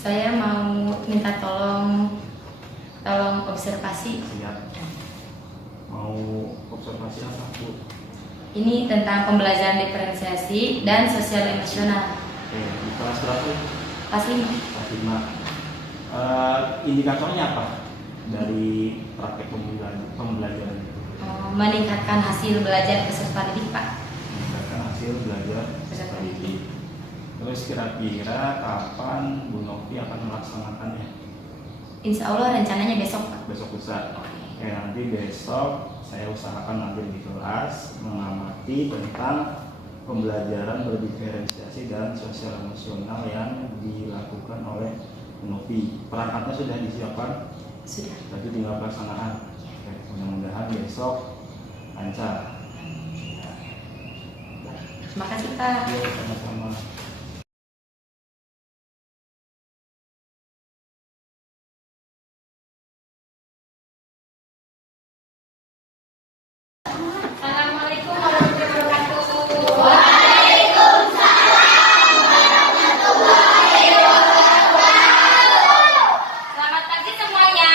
Saya mau minta tolong observasi. Siap. Mau observasi apa, Bu? Ini tentang pembelajaran diferensiasi dan sosial emosional. Oke, di kelas berapa? Kelas 5. Kelas 5. Indikatornya apa dari praktek pembelajaran itu? Meningkatkan hasil belajar peserta didik, Pak. Meningkatkan hasil belajar Peserta didik. Terus kira-kira kapan Bu Novi akan melaksanakannya? Insya Allah rencananya besok, Pak. Besok lusa. Oke, nanti besok saya usahakan hadir di kelas mengamati tentang pembelajaran berdiferensiasi dan sosial emosional yang dilakukan oleh Bu Novi. Perangkatnya sudah disiapkan? Sudah. Berarti tinggal pelaksanaan. Oke, mudah-mudahan besok lancar. Terima kasih, Pak. Yuk, sama-sama. Assalamualaikum warahmatullahi wabarakatuh. Selamat pagi semuanya.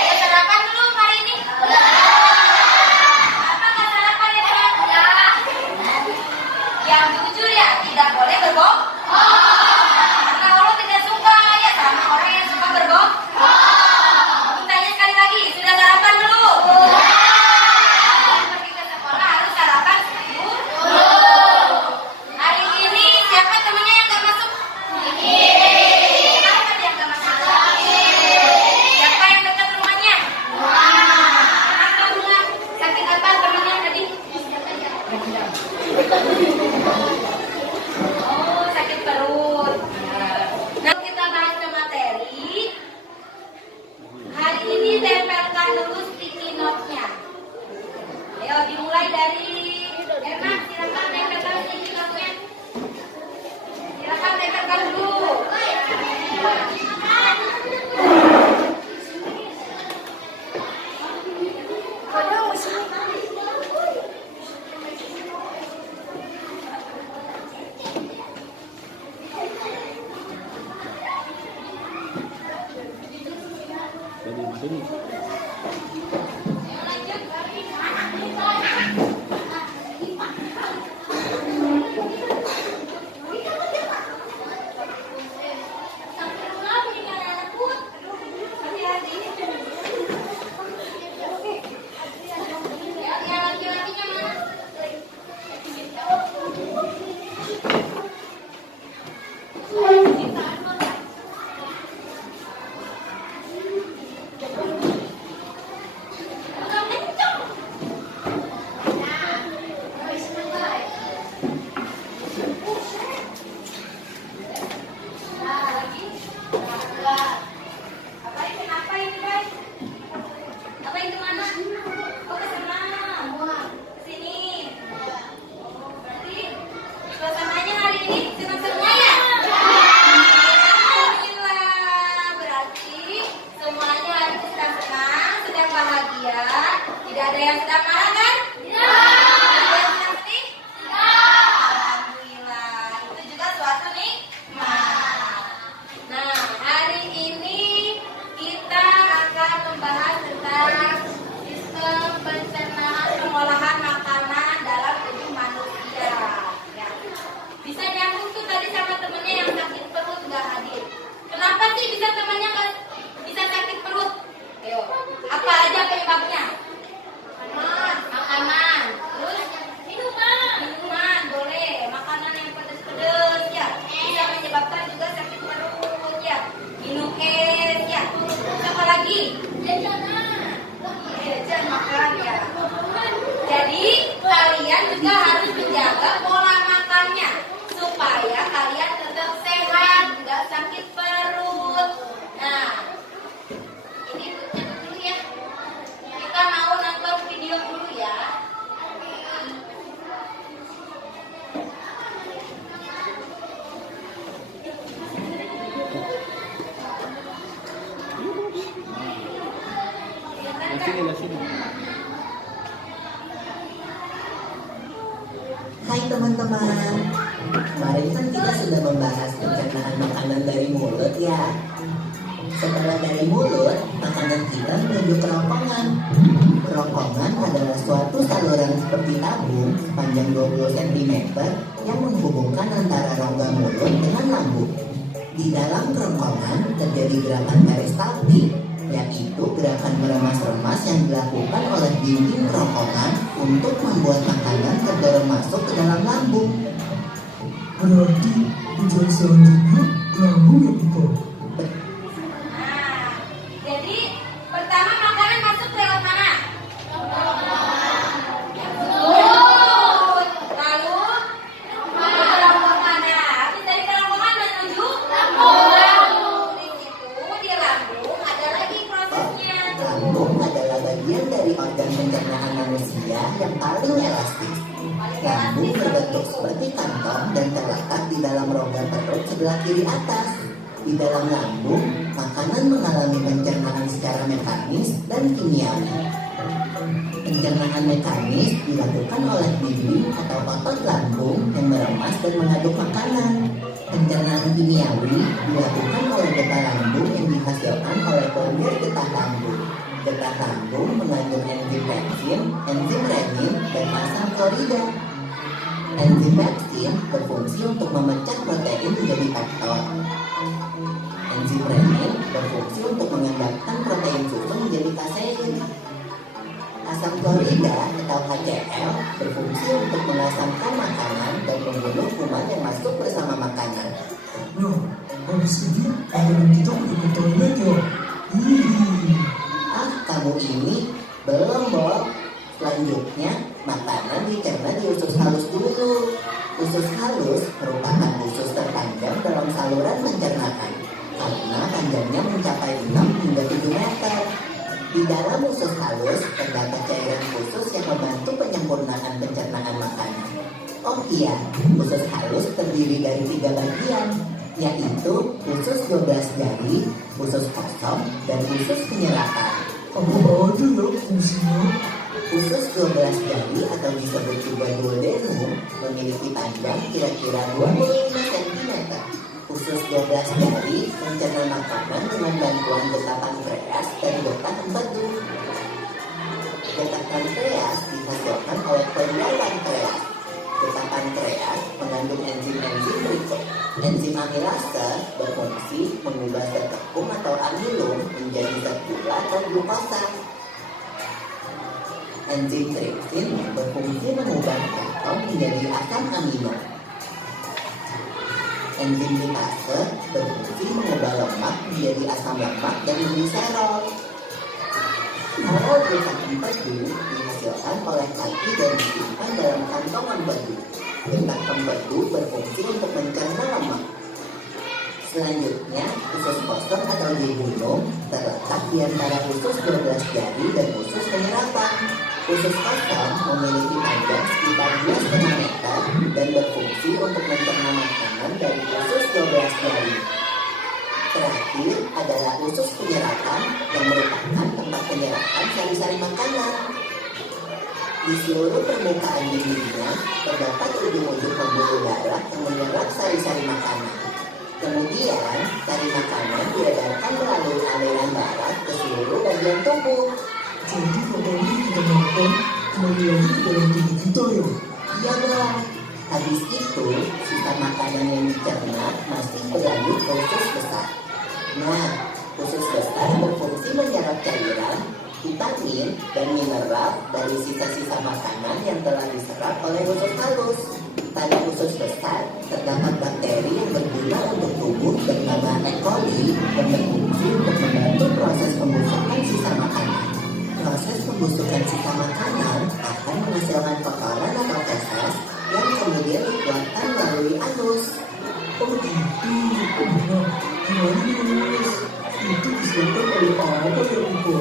Udah sarapan belum hari ini? Apa nggak sarapan ya, Pak? Yang jujur ya, tidak boleh berbohong. Kalau tidak suka ya sama orang yang suka berbohong. Tanya sekali lagi, sudah sarapan belum? Pergi ke sekolah harus sarapan sebelum. Hari ini siapa temannya yang nggak masuk? Kenapa dia nggak masuk? Siapa yang dekat rumahnya? Kenapa bunga? Sakit apa temannya tadi? Oh, sakit perut. Nah, kita bahas ke materi. Hari ini tempelkan dulu sticky note-nya. Ayo dimulai dari Emma, silakan tempelkan sticky note-nya. Silakan tempelkan dulu. Jadi sini. Ayo lanjut. Apa ini Bay? Apa itu mana? Oh, ke sana. Ke sini. Oh, berarti suasananya hari ini senang semua ya? Alhamdulillah. Berarti semuanya hari ini senang, sedang bahagia. Tidak ada yang sedang marah kan? Tidak. Ada yang sedang sedih? Tidak. Alhamdulillah. Itu juga suatu nikmat. Nah, hari ini kita akan membahas tentang sistem pencernaan pengolahan makanan dalam tubuh manusia. Ya. Bisa nyambung tuh tadi sama temennya yang sakit perut nggak hadir. Kenapa sih bisa temennya nggak bisa sakit perut? Ayo, apa aja penyebabnya? Makanan. Terus minuman boleh. Makanan yang pedas-pedas ya bisa menyebabkan juga sakit perut ya. Minum es ya. Terus apa lagi? Jajan makan ya. Jadi kalian juga harus menjaga pola makannya supaya kalian tetap sehat, nggak sakit perut. Nah, ini tutup dulu ya. Kita mau nonton video dulu ya. Sini. Hai teman-teman, Kemarin kan kita sudah membahas pencernaan makanan dari mulut ya. Setelah dari mulut, makanan kita menuju kerongkongan. Kerongkongan adalah suatu saluran seperti tabung panjang 20 cm yang menghubungkan antara rongga mulut dengan lambung. Di dalam kerongkongan terjadi gerakan peristaltik, yaitu gerakan meremas-remas yang dilakukan oleh dinding kerongkongan untuk membuat makanan terdorong masuk ke dalam lambung. Berarti tujuan selanjutnya lambung ya Papa? Nah, jadi pertama makanan masuk lewat mana? Mulut. Lalu ke kerongkongan. Habis dari kerongkongan menuju lambung. Di situ di lambung ada lagi prosesnya. Lambung adalah bagian dari organ pencernaan manusia yang paling elastis. Lambung berbentuk seperti kantong dan terletak di dalam rongga perut sebelah kiri atas. Di dalam lambung, makanan mengalami pencernaan secara mekanis dan kimiawi. Pencernaan mekanis dilakukan oleh dinding atau otot lambung yang meremas dan mengaduk makanan. Pencernaan kimiawi dilakukan oleh getah lambung yang dihasilkan oleh pembuluh getah lambung. Getah lambung mengandung enzim pepsin, enzim renin, dan asam klorida. Enzim pepsin berfungsi untuk memecah protein menjadi peptid. Enzim renin berfungsi untuk mengembangkan protein susu menjadi kasein. Asam klorida atau HCl berfungsi untuk mengasamkan makanan dan membunuh kuman yang masuk bersama makanan. Nah, habis itu makanan kita pergi ke toilet ya? Kamu ini belum, Bob. Selanjutnya, makanan dicerna di usus halus dulu. Usus halus merupakan usus terpanjang dalam saluran pencernaan karena panjangnya mencapai 6 hingga 7 meter. Di dalam usus halus terdapat cairan khusus yang membantu penyempurnaan pencernaan makanan. Oh iya, usus halus terdiri dari 3 bagian, yaitu usus 12 jari, usus kosong, dan usus penyerapan. Apa aja ya fungsinya? Usus 12 jari atau disebut juga duodenum memiliki panjang kira-kira 25 cm. Usus 12 jari mencerna makanan dengan bantuan getah pankreas dan getah empedu. Getah pankreas dihasilkan oleh pembuluh pankreas. Getah pankreas mengandung enzim-enzim berikut. Enzim amilase berfungsi mengubah zat tepung atau amilum menjadi zat gula dan glukosa. Enzim tripsin berfungsi mengubah keton menjadi asam amino. Enzim lipase berfungsi mengubah lemak menjadi asam lemak dan gliserol. Kalau getah empedu dihasilkan oleh kaki dan disimpan dalam kantong empedu. Getah empedu berfungsi untuk mencerna lemak. Selanjutnya, usus kosong atau jejunum terletak di antara usus 12 jari dan usus penyerapan. Usus kosong memiliki panjang sekitar 2,5 meter dan berfungsi untuk mencerna makanan dari usus 12 jari. Terakhir adalah usus penyerapan yang merupakan tempat penyerapan sari-sari makanan. Di seluruh permukaan dindingnya terdapat ujung-ujung pembuluh darah yang menyerap sari-sari makanan. Kemudian, sari makanan diedarkan melalui aliran darah ke seluruh bagian tubuh. Jadi makanan yang kita makan kembali lagi ke dalam tubuh kita ya? Iya dong. Habis itu, sisa makanan yang dicerna masih berlanjut ke usus besar. Nah, usus besar berfungsi menyerap cairan, vitamin, dan mineral dari sisa-sisa makanan yang telah diserap oleh usus halus. Pada usus besar terdapat bakteri yang berguna untuk tubuh bernama E. coli yang berfungsi untuk membantu proses pembusukan sisa makanan. Proses pembusukan sisa makanan akan menghasilkan kotoran atau feses yang kemudian dikeluarkan melalui anus. Oh gitu, benar. Gimana Mas? Itu disebabkan oleh apa ya Papa?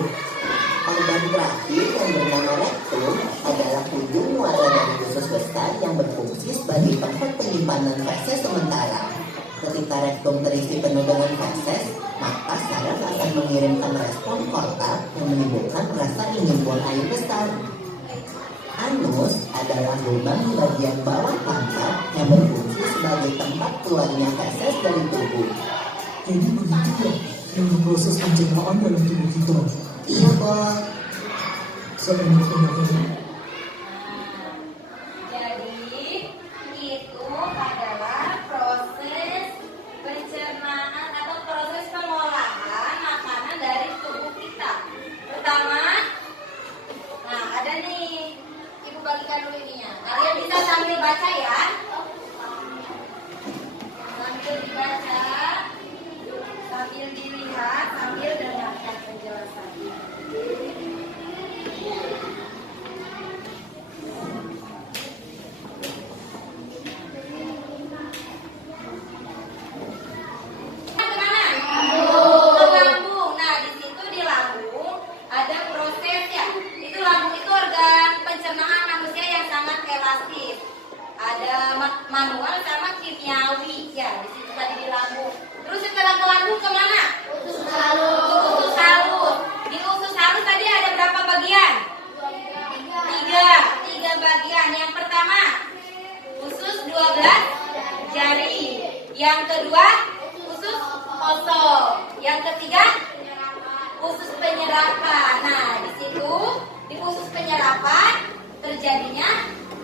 Organ terakhir yang bernama rektum adalah ujung muara dari usus besar yang berfungsi sebagai tempat penyimpanan feses sementara. Ketika rektum terisi penuh dengan feses, maka saraf akan mengirimkan respon kortak yang menimbulkan rasa ingin buang air besar. Anus adalah lubang di bagian bawah pantat yang berfungsi sebagai tempat keluarnya feses dari tubuh. Jadi begitu ya yang proses pencernaan dalam tubuh kita. Iya, Bob. Seenak-enaknya. Jadi itu adalah proses pencernaan atau proses pengolahan makanan dari tubuh kita. Pertama, nah ada nih, Ibu bagikan dulu ininya. Kalian bisa sambil baca ya. Sambil dibaca, sambil dilihat, sambil dengarkan penjelasannya. Kemana? Ke lambung. Nah, di situ di lambung ada proses ya. Itu lambung itu organ pencernaan manusia yang sangat elastis. Ada manual sama kimiawi ya. Di situ tadi di lambung. Terus setelah ke lambung kemana? Usus halus. Usus halus. Di usus halus tadi ada berapa bagian? Tiga bagian. Yang pertama, usus 12 jari. Yang kedua, usus kosong. Yang ketiga, usus penyerapan. Nah, di situ di usus penyerapan terjadinya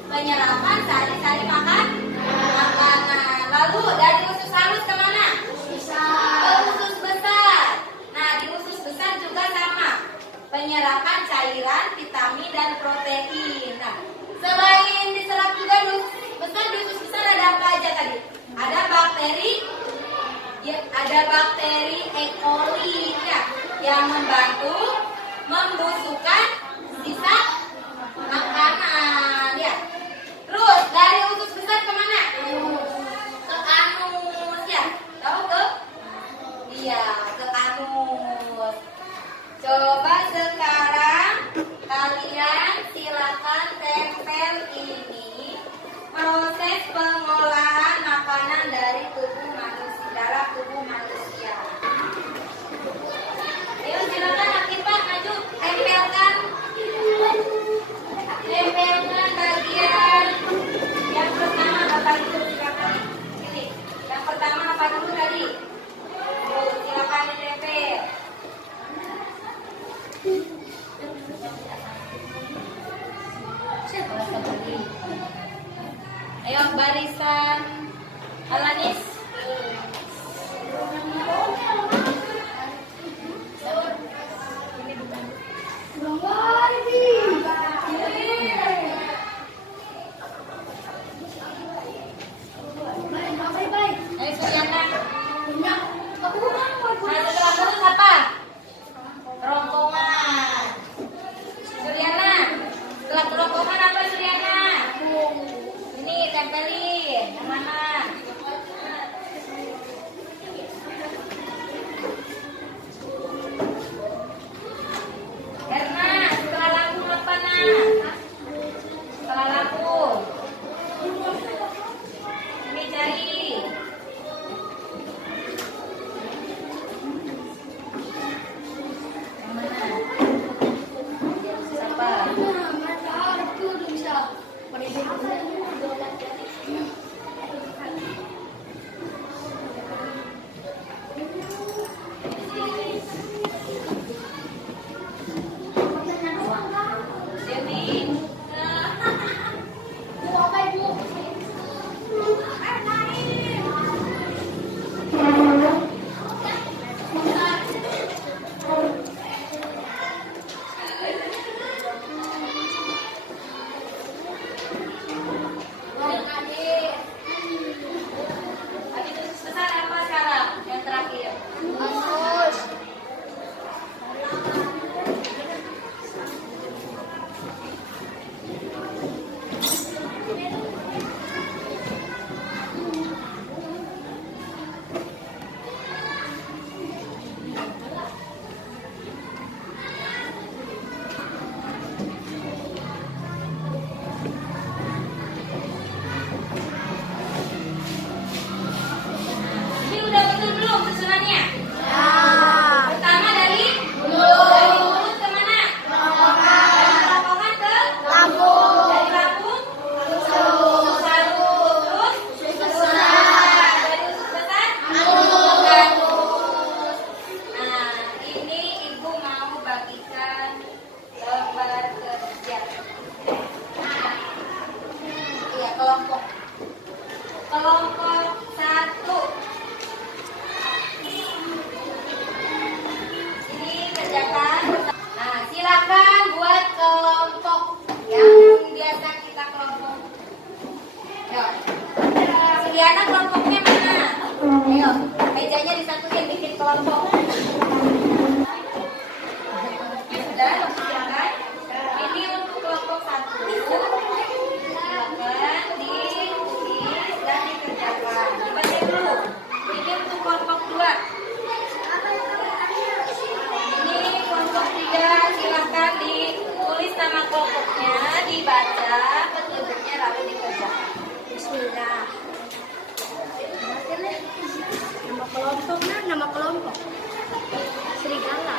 penyerapan sari-sari makanan. Lalu dari usus halus kemana? Ke usus besar. Nah, di usus besar juga sama. Penyerapan cairan, vitamin dan protein. Nah, selain diserap juga di usus besar ada apa aja tadi? Ada bakteri, ya, ada bakteri E. coli ya, yang membantu membusukkan sisa makanan ya. Terus dari usus besar kemana? Ke anus ya. Tahu tuh? Iya, ke anus. Coba sekarang kalian silakan tempel ini proses pengolahan makanan dari tubuh manusia, dalam tubuh manusia. Ayo silakan Akifah maju, tempelkan bagian yang pertama apa itu, silakan pilih. Yang pertama apa dulu tadi? Silakan ditempel. Ayo barisan Alanis. Ayo Suryana. Nah, setelah lurus apa? Kerongkongan. Suryana, setelah kerongkongan apa Suryana? Ini tempelin, yang mana? Erna, setelah lambung apa nak? Setelah lambung. Ini jari. Yang mana? Siapa? Diana kelompoknya mana? Ayo, mejanya disatuin bikin kelompok. Ya sudah, silakan. Ini untuk kelompok 1. Silakan ditulis dan dikerjakan. Dibaca dulu. Ini untuk kelompok 2. Ini kelompok 3. Silakan ditulis nama kelompoknya, dibaca petunjuknya lalu dikerjakan. Bismillah. Nama kelompok serigala.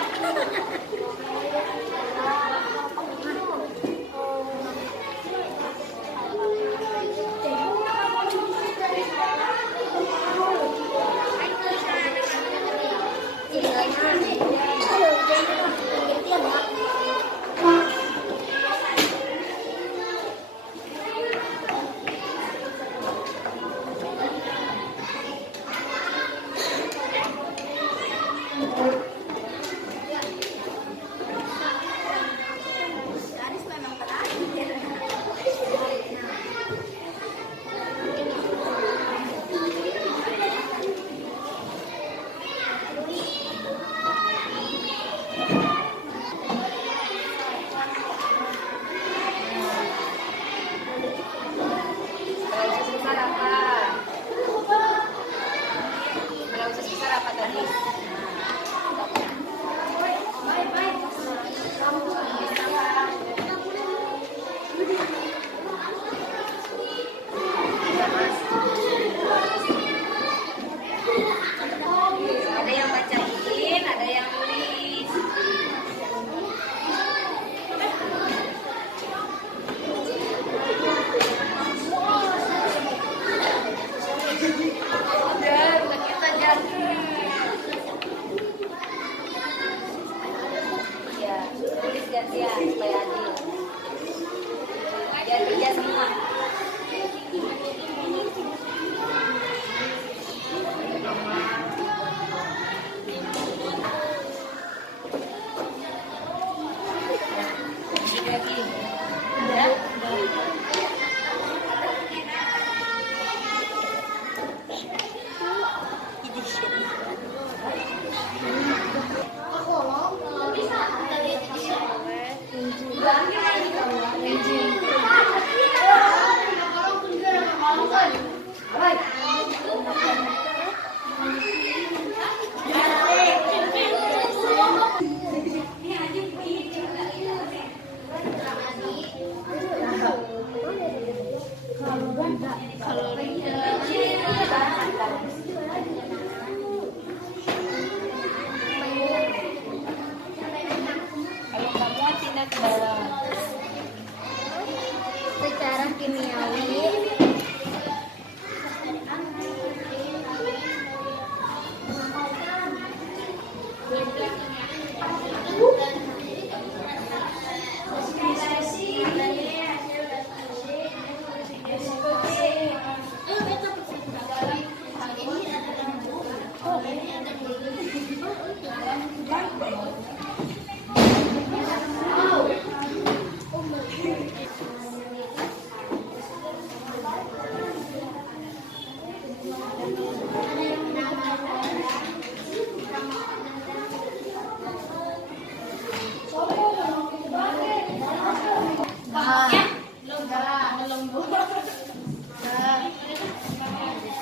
Ada yang bacain, ada yang nulis. Udah, bukan kita jadi. Ya, tulis gantian supaya adil. Biar kerja semua. Lagi. Ya. Kalau kamu pindah ke dalam. Secara kimiawi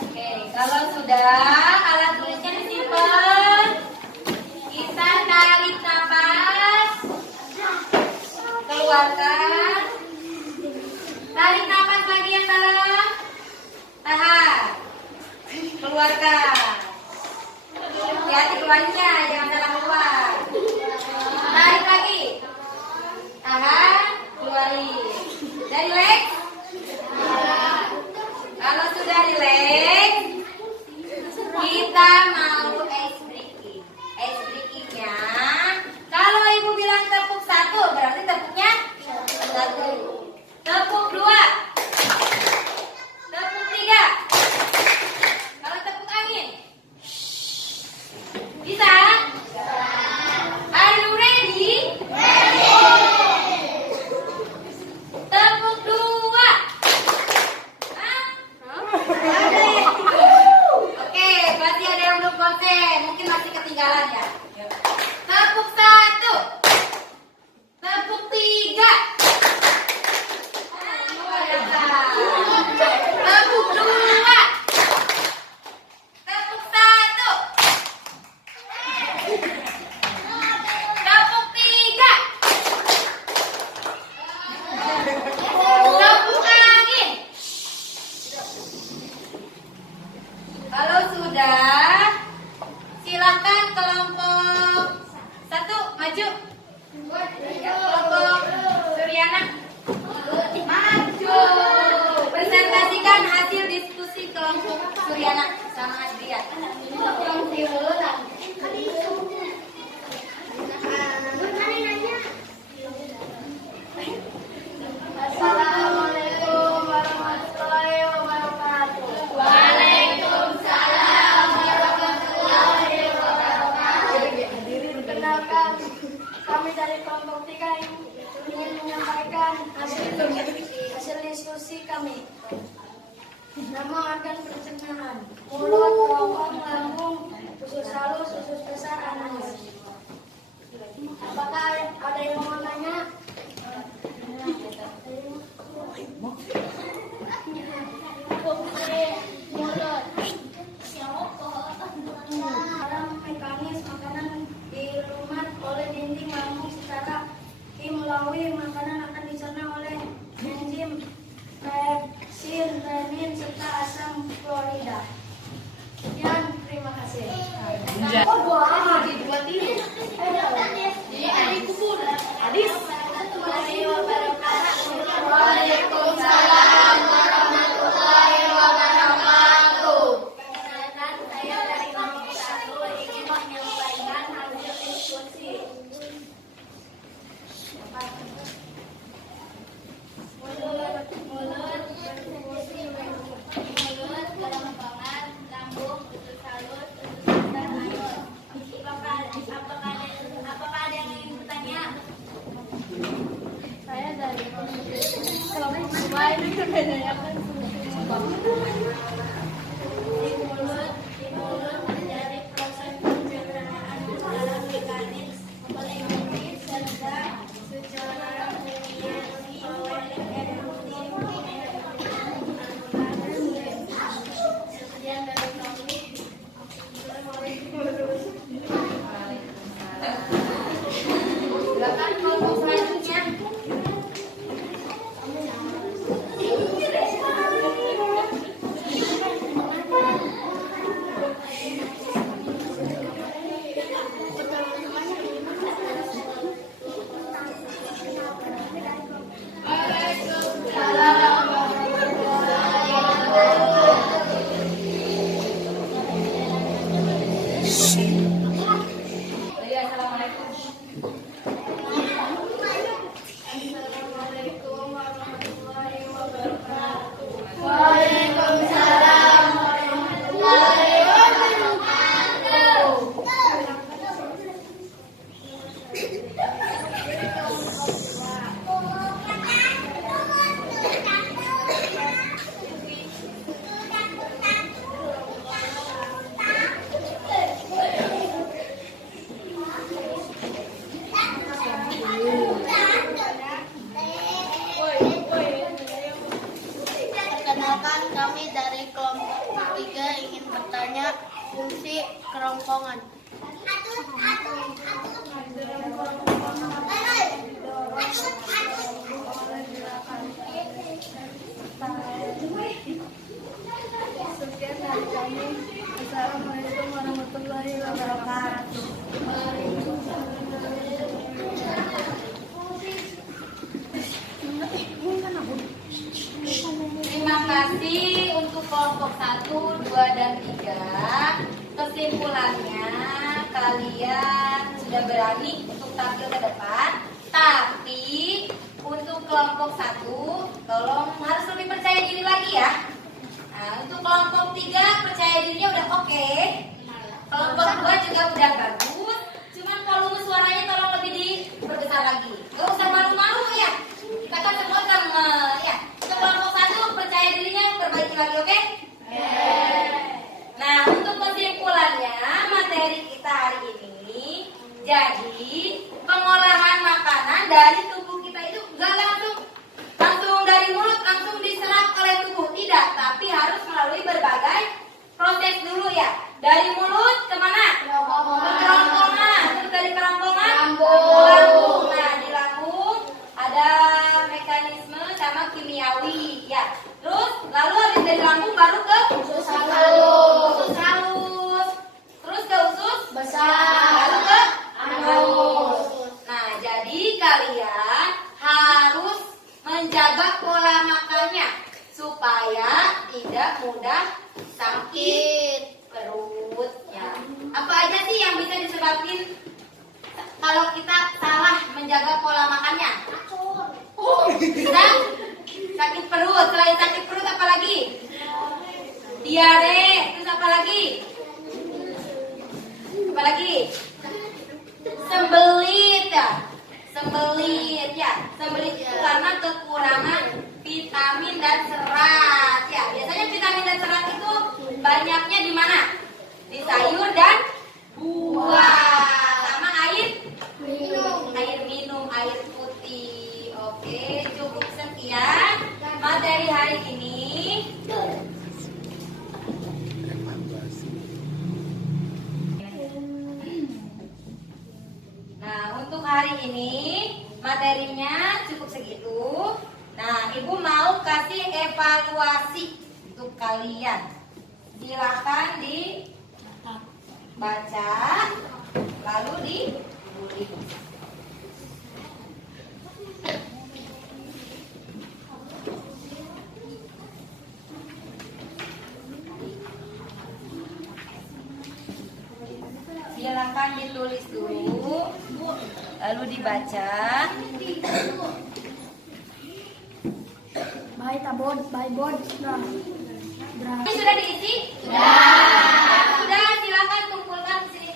Oke, kalau sudah alat tulisnya disimpan, kita tarik nafas, keluarkan, tarik nafas lagi yang dalam, tahan, keluarkan. Hati-hati keluarnya, jangan salah keluar. Tarik lagi, tahan, keluarin. Dan relax. Kalau sudah relax, kita Sama Adrian. Assalamualaikum warahmatullahi wabarakatuh. Waalaikumsalam warahmatullahi wabarakatuh. Perkenalkan, kami dari kelompok 3 ingin menyampaikan hasil diskusi kami. Nama organ pencernaan: mulut, kerongkong, lambung, usus halus, usus besar, anus. Apakah ada yang mau nanya? Dalam mekanis makanan dirumat oleh dinding lambung secara melalui makanan akan dicerna oleh enzim pepsin, renin, serta asam klorida. Sekian, terima kasih. Oh, boleh dibuat ini. Di kubur. Hadis. Waalaikumsalam warahmatullahi wabarakatuh. Perkenalkan, saya dari kelompok 1 ingin menyampaikan hasil diskusi. Mulut, kerongkongan, lambung, usus halus, usus besar, anus. Apakah ada yang ingin bertanya? Saya dari kelompok 2 ini kebanyakan di mulut terjadi proses pencernaan secara mekanis oleh enzim serta secara kimia oleh enzim. Sekian dari kami. Silakan kelompok selanjutnya. Jadi, assalamualaikum. Assalamualaikum warahmatullahi wabarakatuh. Waalaikumsalam warahmatullahi wabarakatuh. Perkenalkan, kami dari kelompok 3 ingin bertanya fungsi kerongkongan. Sekian dari kami. Assalamualaikum warahmatullahi wabarakatuh. Terima kasih untuk kelompok 1, 2, dan 3. Kesimpulannya, kalian sudah berani untuk tampil ke depan. Tapi untuk kelompok 1, tolong harus lebih percaya diri lagi ya. Nah, untuk kelompok 3 percaya dirinya udah oke. Kelompok 2 juga udah bagus. Cuman volume suaranya tolong lebih diperbesar lagi. Gak usah malu-malu ya. Kita kan semua teman ya. Untuk kelompok 1 percaya dirinya perbaiki lagi, oke? Nah, untuk kesimpulannya materi kita hari ini, jadi pengolahan makanan dari tubuh kita itu gak langsung dari mulut langsung diserap oleh tubuh, tidak, tapi harus melalui berbagai proses dulu ya. Dari mulut kemana? Ke kerongkongan. Terus dari kerongkongan ke lambung. Nah, di lambung ada mekanisme sama kimiawi ya. Terus lalu habis dari lambung baru ke usus halus. Terus ke usus besar. Lalu ke anus. Nah, jadi kalian harus menjaga pola makannya supaya tidak mudah sakit. sakit perut. Selain sakit perut apa lagi? Diare. Terus apa lagi? Apa lagi? Sembelit ya. Sembelit ya. Sembelit itu karena kekurangan vitamin dan serat ya. Biasanya vitamin dan serat itu banyaknya di mana? Di sayur dan buah. Sama air minum, air putih. Oke, cukup sekian materi hari ini. Nah, untuk hari ini materinya cukup segitu. Nah, Ibu mau kasih evaluasi untuk kalian. Silakan dibaca, lalu ditulis. Silakan ditulis dulu, lalu dibaca. Baik tabon, baik bod. Ini sudah diisi? Sudah, silakan kumpulkan di sini.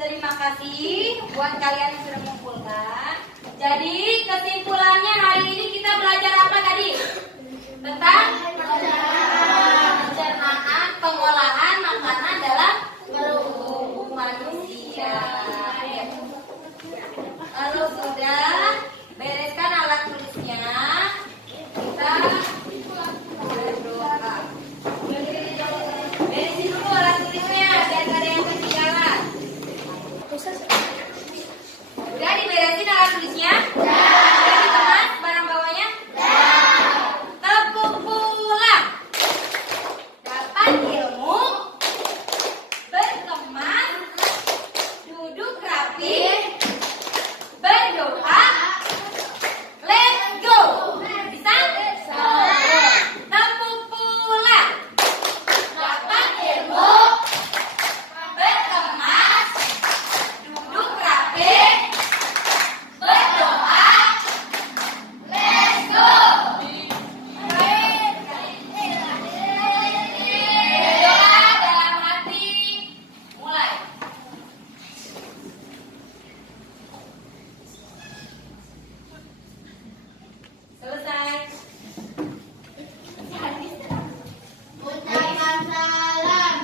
Terima kasih buat kalian yang sudah mengumpulkan. Jadi kesimpulannya hari ini kita belajar apa tadi? Tentang pencernaan, pengolahan makanan dalam tubuh manusia. Kalau sudah bereskan alat tulisnya, kita berdoa. Beresin dulu alat tulisnya biar gak ada yang ketinggalan. Udah diberesin alat tulisnya? Udah dikemas barang bawahnya? Tepuk pulang. Dapat ilmu, berkemas, duduk rapi, berdoa. Let's go. Bisa? Tepuk pulang. Dapat ilmu, berkemas, duduk rapi, berdoa. Let's go. Berdoa dalam hati. Mulai. Selesai. Ucapkan salam.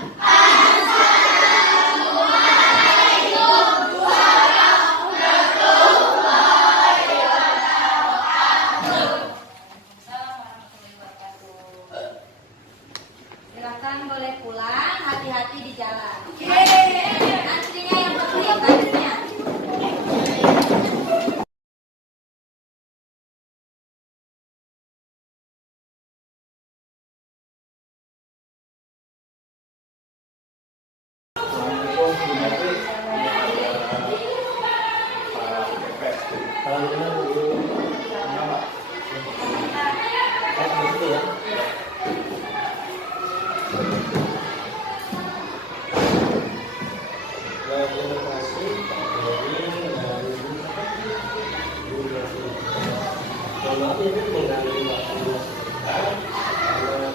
Silakan boleh pulang, hati-hati di jalan. Antrinya yang penting, antrinya. Maaf ini mengganggu waktu karena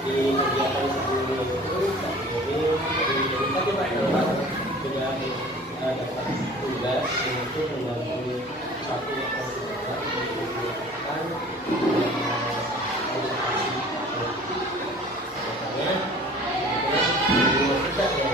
di kegiatan sebelumnya itu jadi tapi Pak Irwan sudah dapat tugas untuk membantu satu kegiatan untuk mengerjakan konservasi politik. Makanya kita yang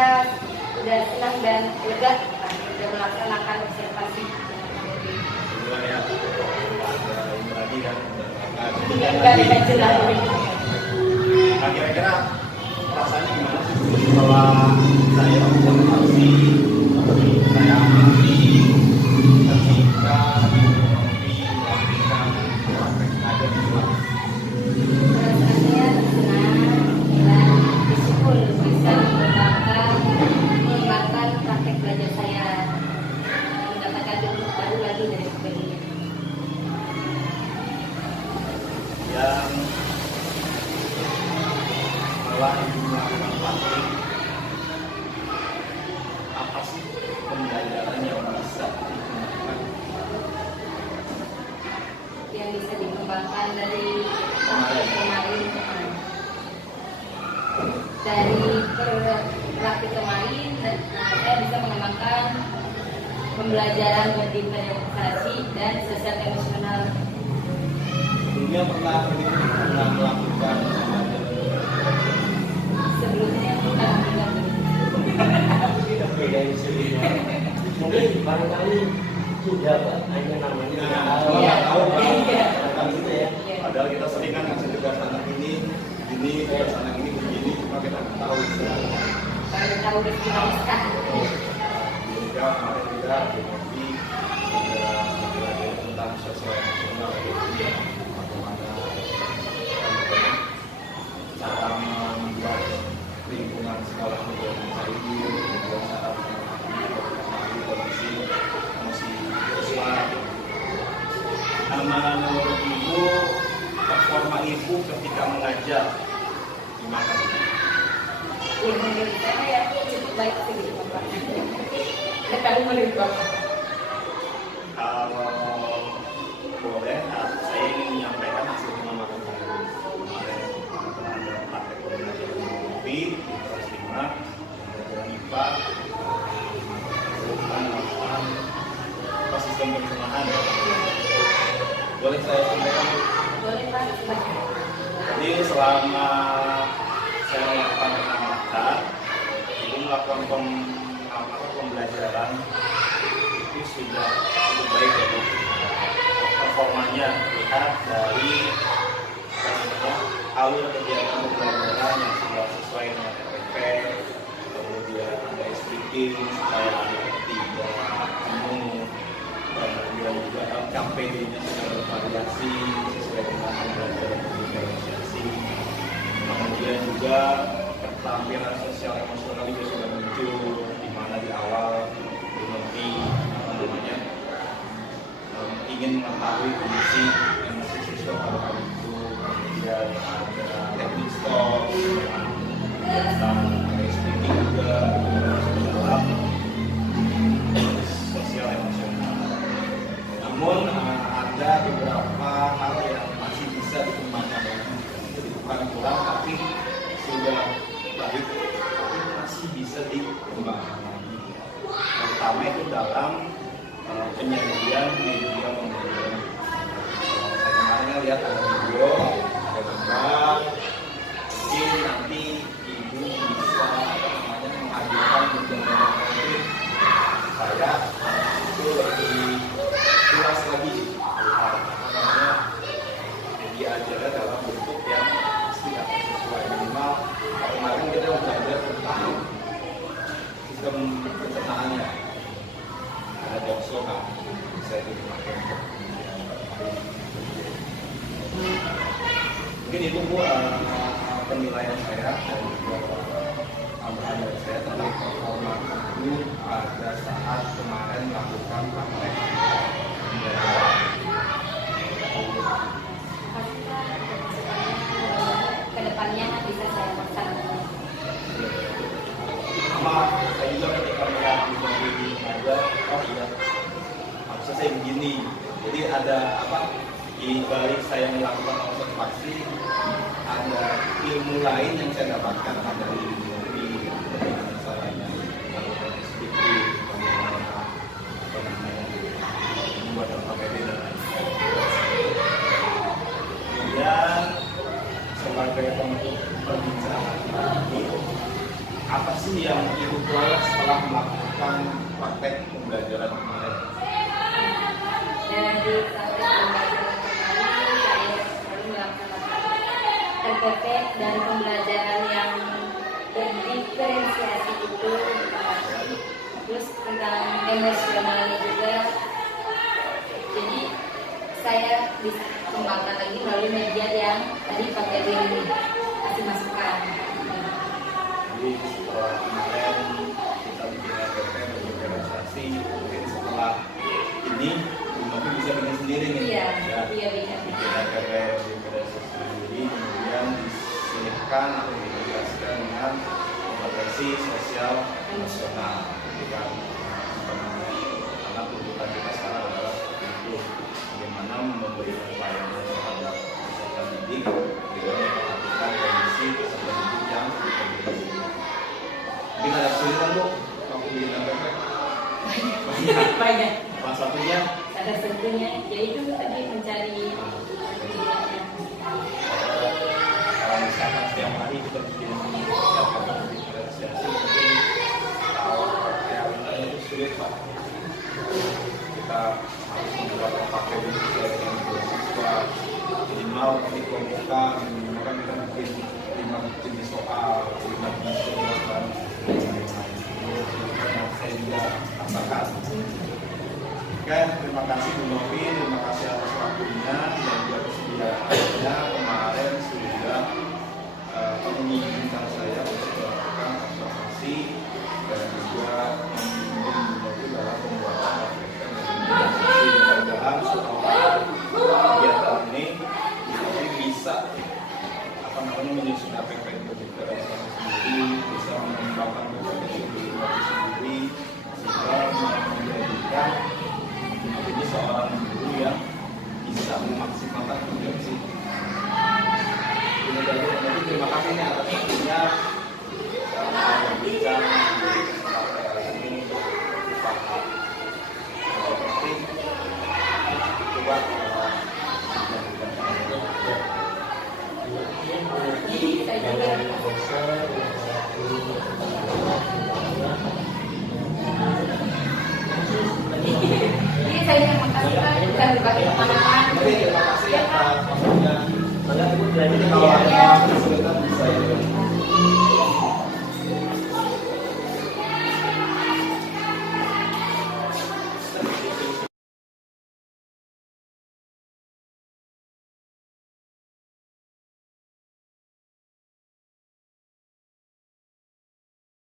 saya sudah senang dan lega sudah melaksanakan observasi. Duluan ya. Ada ini lagi kan. Gak jelas. Nah, kira-kira rasanya gimana sih setelah saya observasi, saya amati ketika ekonomi melakukan praktek ada di luar. Rasanya senang dan bersyukur bisa mengembangkan praktek belajar saya, mendapatkan ilmu baru lagi dari sebelumnya. Yang setelah ibu melakukan praktek, apa sih pembelajaran yang bisa digunakan? Yang bisa dikembangkan dari praktek kemarin. Dari praktek kemarin, saya bisa mengembangkan pembelajaran berdemokrasi dan sosial emosional. Sebelumnya pernah melakukan Sebelumnya bukan Tidak beda yang sebelumnya. Mungkin barangkali sudah Pak, hanya namanya Nggak tahu, Pak. Kan gitu ya. Padahal kita sering kan ngasih tugas anak ini, tugas anak ini begini, cuma kita nggak tahu. Baru tahu rezeki manusia. Juga kemarin juga di ada tentang sosial emosional bagaimana cara membuat lingkungan sekolah menjadi cair, kemudian cara mengenali kondisi emosi siswa. Menurut Ibu, performa Ibu ketika mengajar gimana? Ya, menurut saya ya cukup baik sih gitu Bapak. Kalau menurut Bapak. Kalau boleh, saya ingin menyampaikan hasil pengamatan saya kemarin ada praktek pembelajaran kopi di kelas 5, pembelajaran IPA, melakukan sistem pencernaan. Boleh saya sampaikan? Boleh Pak. Jadi selama saya melakukan pengamatan, itu melakukan pembelajaran itu sudah cukup baik ya Bu. Performanya lihat dari alur kegiatan pembelajaran yang sudah sesuai dengan RPP, kemudian ada speaking supaya anak tidak jenuh, kemudian juga KPD-nya sudah bervariasi sesuai dengan pembelajaran yang diferensiasi, kemudian juga keterampilan sosial emosional juga sudah muncul, di mana di awal lebih ingin mengetahui kondisi emosi siswa pada hari itu, kemudian ada teknik stop, tentang speaking juga dalam sosial emosional. Namun ada beberapa hal yang masih bisa dikembangkan, itu bukan kurang tapi sudah baik, tapi masih bisa dikembangkan lagi. Terutama itu dalam penyajian media pembelajaran. Saya kemarin lihat ada video, ada gambar, mungkin nanti Ibu bisa menghadirkan beberapa konkret saya itu lebih jelas lagi melihat media ajarnya dalam bentuk yang tidak sesuai. Minimal kemarin kita belajar tentang sistem pencernaannya. Ada boxo kan, bisa dipakai untuk mungkin itu Bu penilaian saya dan juga tambahan dari saya tentang performa Ibu pada saat kemarin melakukan praktek Kedepannya bisa saya laksanakan. sama saya juga ketika melihat di ada oh iya harusnya saya begini, jadi ada apa di balik saya melakukan observasi ada ilmu lain yang saya dapatkan dari bagaimana caranya melakukan SPP, bagaimana membuat LKPD dan lain sebagainya. Kemudian sebagai penutup perbincangan ini, apa sih yang Ibu setelah melakukan praktek pembelajaran kemarin? Dari praktek pembelajaran kemarin, saya selalu melaksanakan TPP dan pembelajaran yang berdiferensiasi itu, terus tentang emosionalnya juga. Jadi saya bisa kembangkan lagi melalui media yang tadi Pak Kevin kasih masukan. Jadi setelah kemarin kita bikin RPP berdiferensiasi, mungkin setelah ini mungkin bisa bikin sendiri nih. Iya, ya. iya bisa. Bikin RPP berdiferensiasi sendiri, kemudian diselipkan atau diintegrasikan dengan kompetensi sosial emosional. Jadi kan apa namanya? Karena tuntutan kita sekarang adalah seperti itu. Bagaimana memberikan pelayanan terhadap peserta didik dengan memperhatikan kondisi peserta didik yang berkondisi. Mungkin ada kesulitan Bu waktu di RPP? Banyak. Salah satunya Ada tentunya, yaitu tadi mencari kalau misalkan setiap hari kita bikin RPP diferensiasi, mungkin kalau realita itu sulit Pak. Kita harus membuat pakai sesuai dengan siswa minimal di komika, minimal kan kita bikin 5 jenis soal, 5 jenis jawaban, dan lain-lain. Yang saya juga rasakan. Oke, terima kasih Bu Novi, terima kasih atas waktunya dan juga kesediaannya kemarin sudah mengizinkan saya untuk melakukan observasi dan juga membimbing Bu Novi dalam pembuatan RPP. Mudah-mudahan setelah kegiatan ini Bu Novi bisa menyusun RPP berdiferensiasi sendiri, bisa mengembangkan berbagai sendiri sehingga menjadikan ini seorang guru yang bisa memaksimalkan potensi. Terima kasih nih atas waktunya saya berbincang di kesempatan ini Pak. Coba ini saya yang makasih Pak, bukan berbagi pengalaman. Oke, terima kasih atas waktunya. Saya Ibu jadi kalau ada kesulitan bisa ya.